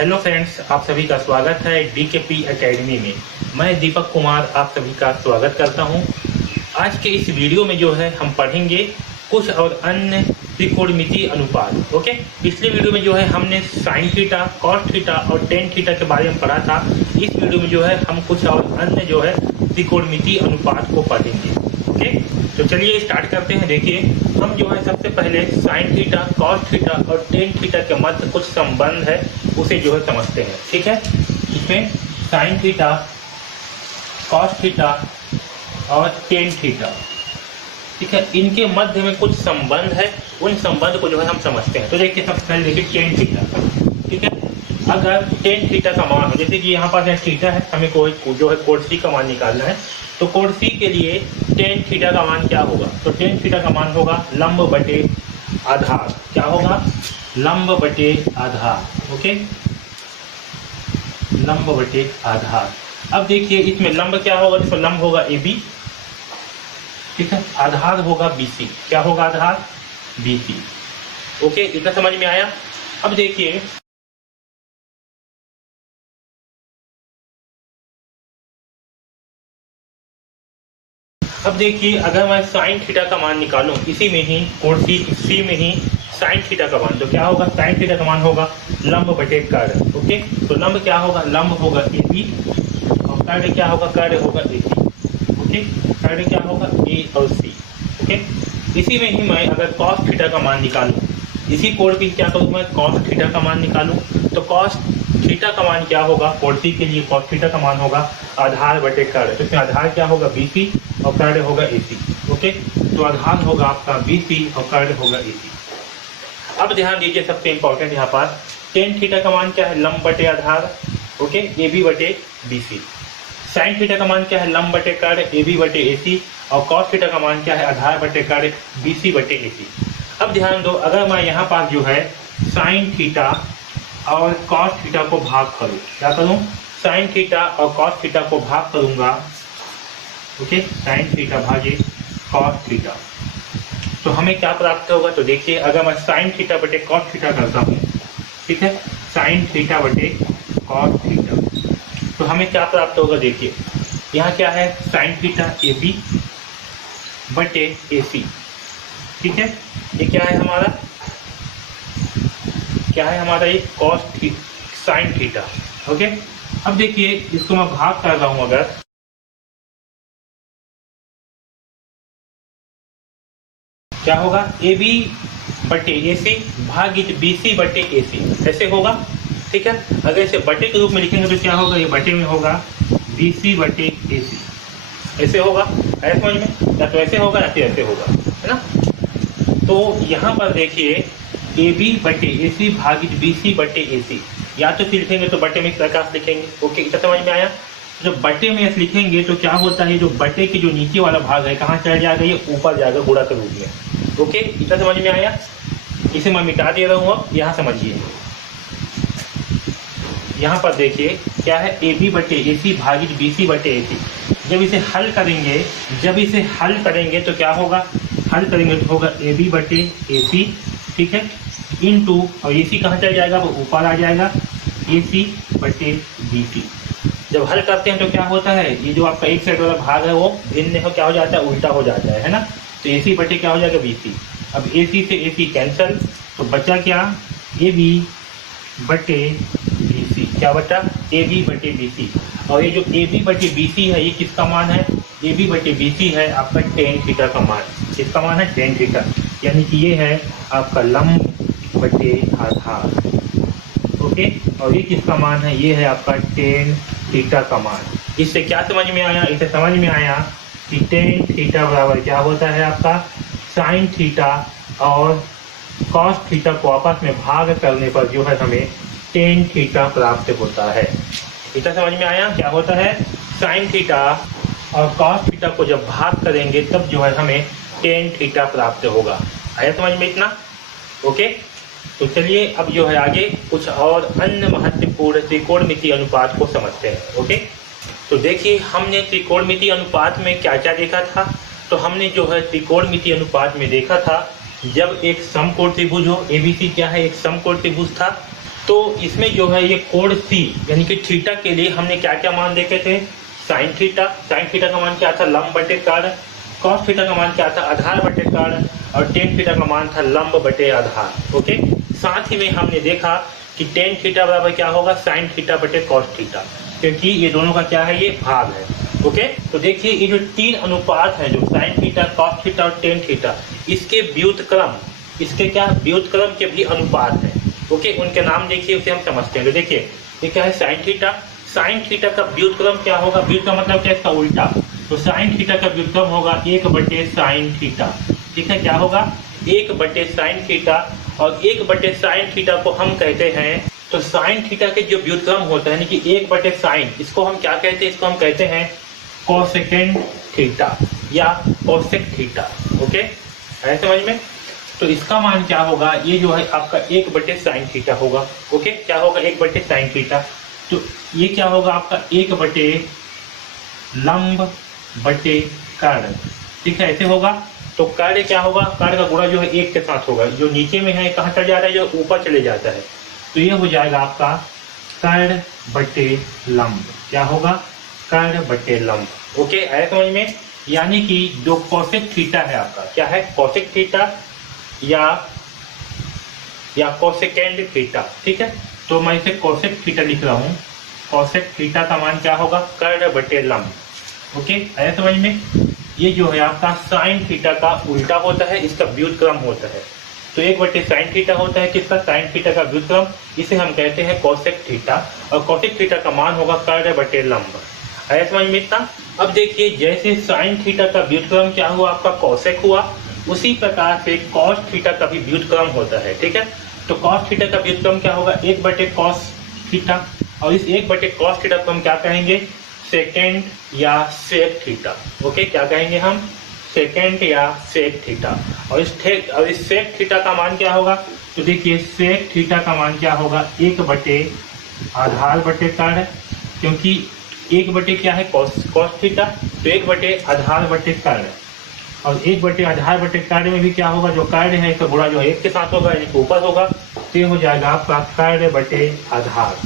Hello friends, आप सभी का स्वागत है डीकेपी एकेडमी में। मैं दीपक कुमार आप सभी का स्वागत करता हूं। आज के इस वीडियो में जो है हम पढ़ेंगे कुछ और अन्य त्रिकोणमितीय अनुपात। ओके, पिछले वीडियो में जो है हमने साइन थीटा, कॉस थीटा और टेन थीटा के बारे में पढ़ा था। इस वीडियो में जो है हम कुछ और अन्य जो है त्रिकोणमितीय अनुपात को पढ़ेंगे। ओके, तो चलिए स्टार्ट करते हैं। देखिए, हम जो है सबसे पहले साइन थीटा, कॉस थीटा और टेन थीटा के मध्य कुछ संबंध है उसे जो है समझते हैं। ठीक है, इसमें साइन थीटा, कॉस थीटा और टेन थीटा, ठीक है, इनके मध्य में कुछ संबंध है। उन संबंध को जो है हम समझते हैं। तो देखिए, सबसे पहले देखिए टेन थीटा। ठीक है, अगर टेन थीटा का मान हो, जैसे कि यहाँ पास थीटा है, हमें कोई जो है कोण सी का मान निकालना है, तो कोण सी के लिए टेन थीटा का मान क्या होगा? तो टेन थीटा का मान होगा लंब बटे आधार। क्या होगा? लंब बटे आधार। ओके, लंब बटे आधार। अब देखिए, इसमें लंब क्या होगा? इसमें लंब होगा ए बी, ठीक है, आधार होगा BC। क्या होगा? आधार BC। ओके, इतना समझ में आया? अब देखिए, अगर मैं साइन थीटा का मान निकालूं, इसी में ही कोण सी में ही साइन थीटा का मान, तो क्या होगा? साइन थीटा का मान होगा लंब बटे कर्ण। ओके, तो लंब क्या होगा? लंब होगा AB और कर्ण क्या होगा? कर्ण होगा AC। ओके, कर्ण क्या होगा? A और C। ओके, इसी में ही मैं अगर कॉस थीटा का मान निकालूं, इसी कोण की क्या करूँ मैं? कॉस थीटा का मान निकालूं, तो कॉस थीटा का मान क्या होगा? कोण सी के लिए कॉस थीटा का मान होगा आधार बटे कर्ण। तो इसमें आधार क्या होगा? BC और कर्ण होगा AC। ओके, तो आधार होगा आपका BC और कर्ण होगा AC। अब ध्यान दीजिए, सबसे इंपॉर्टेंट यहाँ पर टेन थीटा का मान क्या है? लंब बटे आधार। ओके, AB बटे BC। साइन थीटा का मान क्या है? लंब बटे कर्ण, AB बटे AC। और कॉस थीटा का मान क्या है? आधार बटे कर्ण, BC बटे AC। अब ध्यान दो, अगर मैं यहाँ पास जो है साइन थीटा और कॉस थीटा को भाग करूँ, क्या करूँ? साइन थीटा और कॉस थीटा को भाग करूँगा। ओके, साइन थीटा भागे कॉस थीटा, तो हमें क्या प्राप्त होगा? तो देखिए, अगर मैं साइन थीटा बटे कॉस थीटा करता हूँ, ठीक है, साइन थीटा बटे कॉस थीटा, तो हमें क्या प्राप्त होगा? देखिए, यहाँ क्या है? साइन थीटा AB बटे AC। ठीक है, ये क्या है हमारा? क्या है हमारा? ये कॉस साइन थीटा। ओके, अब देखिए, इसको मैं भाग कर रहा हूँ, अगर क्या होगा? AB बटे AC भागित BC बटे AC, ऐसे होगा। ठीक है, अगर इसे बटे के रूप में लिखेंगे तो क्या होगा? ये बटे में होगा BC बटे AC, ऐसे होगा। ऐसे समझ में? या तो ऐसे होगा या फिर ऐसे होगा, है ना? तो यहाँ पर देखिए, AB बटे AC भागित BC बटे AC, या तो फिर लिखेंगे तो बटे में इस प्रकार से लिखेंगे। ओके, इतना समझ में आया? जब बटे में ऐसे लिखेंगे तो क्या होता है? जो बटे के जो नीचे वाला भाग है, कहाँ चला जाएगा? ये ऊपर जाएगा गुणा के रूप में। ओके, इतना समझ में आया? इसे मैं मिटा दे रहा हूँ। अब यहाँ समझिए, यहाँ पर देखिए क्या है? AB बटे AC भागित BC बटे AC। जब इसे हल करेंगे तो क्या होगा? हल करेंगे तो होगा AB बटे AC, ठीक है, इनटू, और AC कहाँ चला जाएगा? वो ऊपर आ जाएगा, AC बटे BC। जब हल करते हैं तो क्या होता है? ये जो आपका एक साइड वाला भाग है वो भिन्न हो, क्या हो जाता है? उल्टा हो जाता है ना? तो AC बटे क्या हो जाएगा? BC। अब AC से AC कैंसल, तो बचा क्या? AB बटे BC। क्या बचा? AB बटे BC। और ये जो AB बटे BC है, ये किसका मान है? AB बटे BC है आपका टेन थीटा का मान। किसका मान है? टेन थीटा, यानी कि ये है आपका लंब बटे आधार। ओके, और ये किसका मान है? ये है आपका टेन थीटा का मान। इससे क्या समझ में आया? इसे समझ में आया कि टेन थीटा बराबर क्या होता है आपका? साइन थीटा और कॉस थीटा को आपस में भाग करने पर जो है हमें टेन थीटा प्राप्त होता है। इतना समझ में आया? क्या होता है? साइन थीटा और कॉस थीटा को जब भाग करेंगे तब जो है हमें टेन थीटा प्राप्त होगा। आया समझ में इतना? ओके, तो चलिए अब जो है आगे कुछ और अन्य महत्वपूर्ण त्रिकोणमितीय अनुपात को समझते हैं। ओके, तो देखिए, हमने त्रिकोणमितीय अनुपात में क्या क्या देखा था? तो हमने जो है त्रिकोणमितीय अनुपात में देखा था, जब एक समकोण त्रिभुज हो, ABC क्या है? एक समकोण त्रिभुज था, तो इसमें जो है ये कोड सी यानी कि थीटा के लिए हमने क्या क्या मान देखे थे, साइन थीटा का मान क्या था, लंब बटे कार्ड, कॉस थीटा का मान क्या था, आधार बटे कार्ड, और टेन थीटा का मान था लंब बटे आधार। ओके, साथ ही में हमने देखा कि टेन थीटा बराबर क्या होगा, साइन थीटा बटे कॉस थीटा, क्योंकि ये दोनों का क्या है, ये भाग है। ओके, तो देखिए ये जो तीन अनुपात है, जो साइन थीटा, कॉस थीटा और टेन थीटा, इसके व्युत्क्रम, इसके क्या व्युत्क्रम के भी अनुपात है। ओके, उनके नाम देखिए, उसे हम समझते हैं। तो देखिए ये क्या है, साइन थीटा का व्युत्क्रम क्या होगा, व्युत्क्रम मतलब क्या, इसका उल्टा। तो साइन थीटा का व्युत्क्रम होगा 1 बटे साइन थीटा। ठीक है, क्या होगा, 1 बटे साइन थीटा, और 1 बटे साइन थीटा को हम कहते हैं, तो साइन थीटा के जो व्युत्क्रम होता है यानी कि 1 बटे साइन, इसको हम क्या कहते हैं, इसको हम कहते हैं कोसेकेंड थीटा या कोसेक थीटा। ओके, है समझ में। तो इसका मान क्या होगा, ये जो है आपका 1 बटे साइन थीटा होगा। ओके, क्या होगा, 1 बटे साइन थीटा। तो ये क्या होगा आपका 1 बटे लंब बटे कर्ण। ठीक है, ऐसे होगा। तो कर्ण क्या होगा, कर्ण का गुणा जो है 1 के साथ होगा, जो नीचे में है कहाँ चल जाता है, जो ऊपर चले जाता है। तो ये हो जाएगा आपका कर्ण बटे लंब। क्या होगा, कर्ण बटे लंब। ओके, आया समझ में। यानी कि जो कोसेक थीटा है आपका, क्या है, कोसेक थीटा या कोसेकेंड थीटा। ठीक है, तो मैं इसे कोसेक थीटा लिख रहा हूँ। कोसेक थीटा का मान क्या होगा, कर्ण बटे लंब। ओके, आया समझ में। ये जो है आपका साइन थीटा का उल्टा होता है, इसका व्युत्क्रम होता है। तो 1 बटे साइन थीटा होता है किसका, साइन थीटा का व्युत्क्रम, इसे हम कहते हैं कोसेक थीटा, और कोसेक थीटा का मान होगा कर्ण बटे लंब। आया समझ में इतना। अब देखिए, जैसे साइन थीटा का व्युत्क्रम क्या हुआ, आपका कोसेक हुआ, उसी प्रकार से कॉस थीटा का भी व्युत्क्रम होता है। ठीक है, तो कॉस थीटा का व्युत्क्रम क्या होगा, 1 बटे कॉस थीटा, और इस 1 बटे कॉस थीटा को हम क्या कहेंगे, सेकेंड या सेक थीटा। ओके, क्या कहेंगे हम, सेकेंड या सेक थीटा। और इस सेक थीटा का मान क्या होगा, तो देखिए सेक थीटा का मान क्या होगा, 1 बटे आधार बटे कर्ण, क्योंकि 1 बटे क्या है, कॉस थीटा, तो 1 बटे आधार बटे कर्ण, और 1 बटे आधार बटे कर्ण में भी क्या होगा, जो कर्ण है इसका गुणा जो है 1 के साथ होगा, यानी ऊपर होगा। तो ये हो जाएगा आपका कर्ण बटे आधार।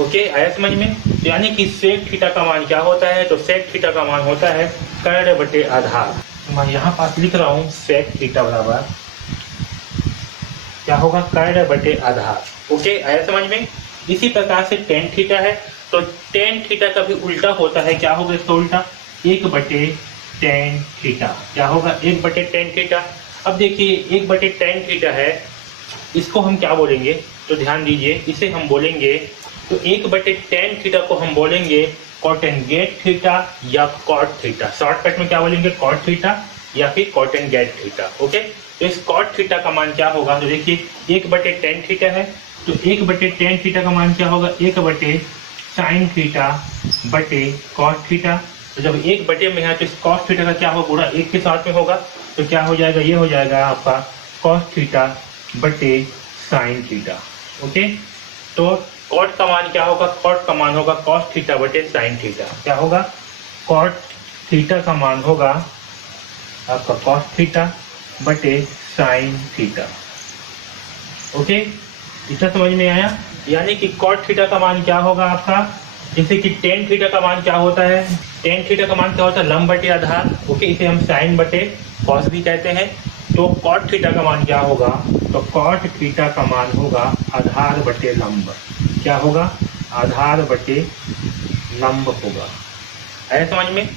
ओके, आया समझ में। यानी कि सेक थीटा का मान क्या होता है, तो सेक थीटा का मान होता है कर्ण बटे आधार। तो मैं यहाँ पास लिख रहा हूँ सेक थीटा बराबर क्या होगा, कर्ण बटे आधार। ओके, आया समझ में। इसी प्रकार से टेन थीटा है, तो टेन थीटा का भी उल्टा होता है। क्या होगा इसका उल्टा, 1 बटे टेन थीटा। क्या होगा, 1 बटे टेन थीटा। अब देखिए 1 बटे टेन थीटा है, इसको हम क्या बोलेंगे, तो ध्यान दीजिए, इसे हम बोलेंगे, तो 1 बटे टेन थीटा को हम बोलेंगे कॉटेनगेट थीटा या कॉट थीटा। शॉर्टकट में क्या बोलेंगे, कॉट थीटा या फिर कॉटेनगेट थीटा। ओके, तो इस कॉट थीटा का मान क्या होगा, तो देखिए 1 बटे टेन थीटा है, तो 1 बटे टेन थीटा का मान क्या होगा, 1 बटे साइन थीटा बटे कॉस थीटा। तो जब 1 बटे में है तो इस कॉस थीटा का क्या होगा, पूरा 1 के साथ में होगा, तो क्या हो जाएगा, ये हो जाएगा आपका कॉस थीटा बटे साइन थीटा। ओके, तो कॉट का मान क्या होगा, कॉट का मान होगा कॉस थीटा बटे साइन थीटा। क्या होगा, कॉट थीटा का मान होगा आपका कॉस थीटा बटे साइन थीटा। ओके, इतना समझ में आया। यानी कि कॉट थीटा का मान क्या होगा आपका, जैसे कि टेन थीटा का मान क्या होता है, टेन थीटा का मान क्या होता है, लंब बटे आधार। ओके, इसे हम साइन बटे कॉस भी कहते हैं। तो कॉट थीटा का मान क्या होगा, तो कॉट थीटा का मान होगा आधार बटे लंब। क्या होगा, आधार बटे लंब होगा। है समझ में।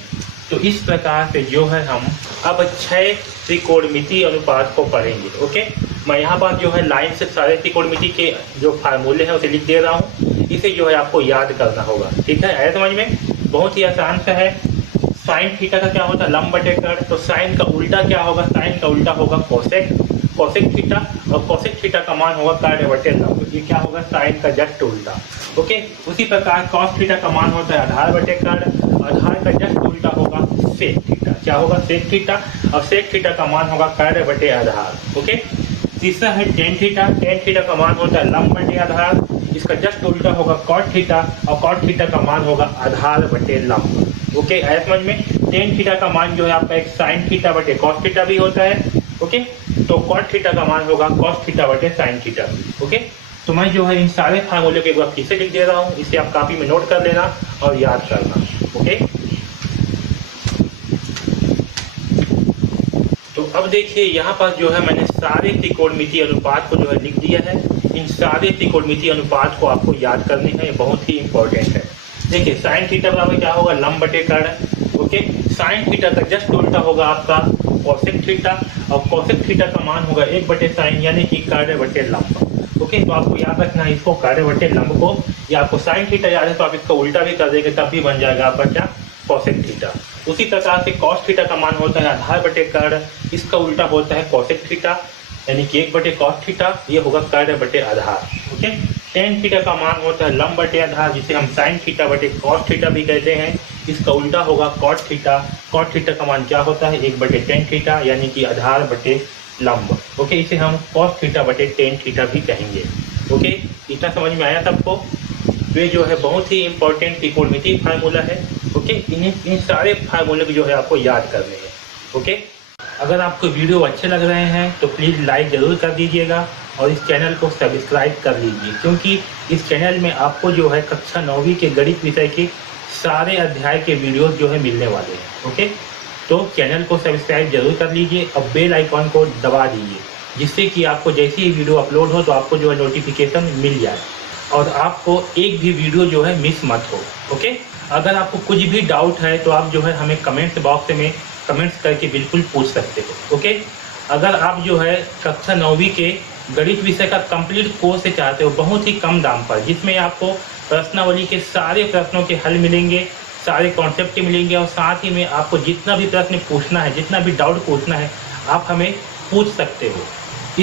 तो इस प्रकार से जो है हम अब 6 त्रिकोणमितीय अनुपात को पढ़ेंगे। ओके, मैं यहाँ पर जो है लाइन से सारे त्रिकोणमिति के जो फार्मूले हैं उसे लिख दे रहा हूँ, इसे जो है आपको याद करना होगा। ठीक है, समझ में, बहुत ही आसान सा है। साइन थीटा का क्या होता है, लंब बटे कर्ण। तो साइन का उल्टा क्या होगा, साइन का उल्टा होगा कोसेक, कोसेक थीटा, और कोसेक थीटा का मान होगा कर्ण बटे लंब। ये क्या होगा, साइन का जस्ट उल्टा। ओके, उसी प्रकार कॉस थीटा का मान होता है आधार बटे कर्ण, आधार का जस्ट उल्टा होगा सेक थीटा। क्या होगा, सेक थीटा, और सेक थीटा का मान होगा कर्ण बटे आधार। ओके, तीसरा है टेन थीटा। टेन थीटा का मान होता है लंब बटे आधार, इसका जस्ट उल्टा होगा कॉट थीटा, और कॉट थीटा का मान होगा आधार बटे लंब। ओके, है समझ में। टेन थीटा का मान जो है आपका एक साइन थीटा बटे कॉस थीटा भी होता है। ओके, तो कॉट थीटा का मान होगा कॉस थीटा बटे साइन थीटा। ओके, तो मैं जो है इन सारे फार्मूले को एक बार फिर से लिख दे रहा हूँ, इसे आप कॉपी में नोट कर लेना और याद करना। ओके, तो अब देखिए यहाँ पर जो है मैंने सारे त्रिकोणमितीय अनुपात को जो है लिख दिया है। इन सारे त्रिकोणमितीय अनुपात को आपको याद करने हैं, ये बहुत ही इंपॉर्टेंट है। देखिए साइन थीटा बराबर क्या होगा, लंब बटे कर्ण। ओके, साइन थीटा का जस्ट उल्टा होगा आपका कोसेक थीटा, और कोसेक थीटा का मान होगा 1 बटे साइन, यानी कि कर्ण बटे लंब। ओके, तो आपको याद रखना है इसको, कर्ण बटे लंब को, या आपको साइन थीटा याद है तो आप इसका उल्टा भी कर देंगे तब भी बन जाएगा आपका क्या, कोसेक थीटा। उसी प्रकार से कॉस थीटा का मान होता है आधार बटे कर्ण, इसका उल्टा होता है कोसेक थीटा, यानी कि 1 बटे कॉस थीटा, ये होगा कर्ण बटे आधार। ओके, टेन थीटा का मान होता है लंब बटे आधार, जिसे हम साइन थीटा बटे कॉस थीटा भी कहते हैं, इसका उल्टा होगा कॉट थीटा। कॉट थीटा का मान क्या होता है, 1 बटे टेन थीटा, यानी कि आधार बटे लंब। ओके, इसे हम कॉस थीटा बटे टेन थीटा भी कहेंगे। ओके, इतना समझ में आया सबको? वे जो है बहुत ही इंपॉर्टेंट त्रिकोणमितीय फार्मूला है। ओके, इन सारे फार्मूले को जो है आपको याद करने हैं। ओके, अगर आपको वीडियो अच्छे लग रहे हैं तो प्लीज़ लाइक ज़रूर कर दीजिएगा और इस चैनल को सब्सक्राइब कर लीजिए, क्योंकि इस चैनल में आपको जो है कक्षा 9वीं के गणित विषय के सारे अध्याय के वीडियोस जो है मिलने वाले हैं। ओके, तो चैनल को सब्सक्राइब जरूर कर लीजिए और बेल आइकॉन को दबा दीजिए, जिससे कि आपको जैसे ही वीडियो अपलोड हो तो आपको जो है नोटिफिकेशन मिल जाए और आपको एक भी वीडियो जो है मिस मत हो। ओके, अगर आपको कुछ भी डाउट है तो आप जो है हमें कमेंट्स बॉक्स में कमेंट्स करके बिल्कुल पूछ सकते हो। ओके, अगर आप जो है कक्षा 9वीं के गणित विषय का कंप्लीट कोर्स चाहते हो बहुत ही कम दाम पर, जिसमें आपको प्रश्नावली के सारे प्रश्नों के हल मिलेंगे, सारे कॉन्सेप्ट मिलेंगे, और साथ ही में आपको जितना भी प्रश्न पूछना है, जितना भी डाउट पूछना है, आप हमें पूछ सकते हो।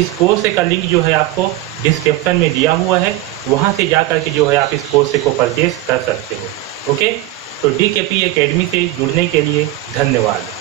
इस कोर्स का लिंक जो है आपको डिस्क्रिप्शन में दिया हुआ है, वहाँ से जा करके जो है आप इस कोर्स को परचेज कर सकते हो। ओके, तो DKP एकेडमी से जुड़ने के लिए धन्यवाद।